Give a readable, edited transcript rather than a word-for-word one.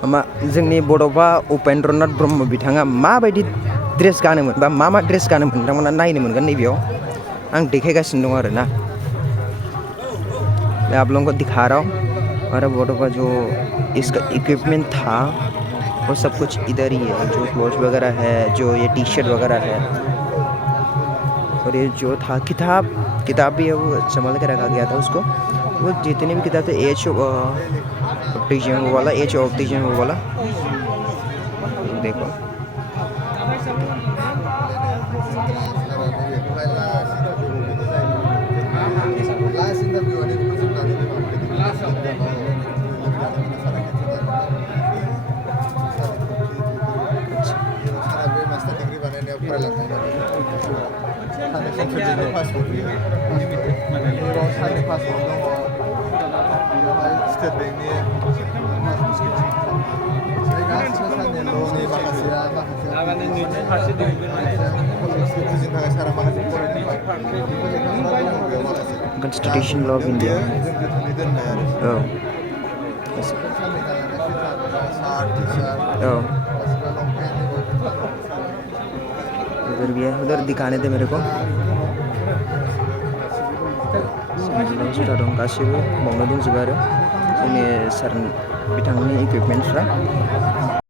जोंनि बड'फा उपेन्द्रनाथ ब्रह्म बिथाङा माबायदि ड्रेस गानोमोन बा मा ड्रेस गानोमोन नोंथांमोना नायनो मोनगोन नैबेयाव आं देखायगासिनो दं आरोना। मैं आप लोगों को दिखा रहा हूँ हमारा बडौफा जो इसका इक्विपमेंट था वो सब कुछ इधर ही है। जो क्लोथ वगैरह है, जो ये टी शर्ट वगैरह है, और ये जो था किताब भी है वो संभाल के रखा गया था उसको। वो जितने भी किताब थे एज ऑप्टिशियन वो वाला, एज ऑप्टिशियन वो वाला देखो। Constitution Law of India. Oh. Oh. उधर भी है, उधर दिखाने थे मेरे को। दं गासिबो बावनो दंजोबो आरो जोंनि सार बिथांनि इक्विपमेन्टफ्रा।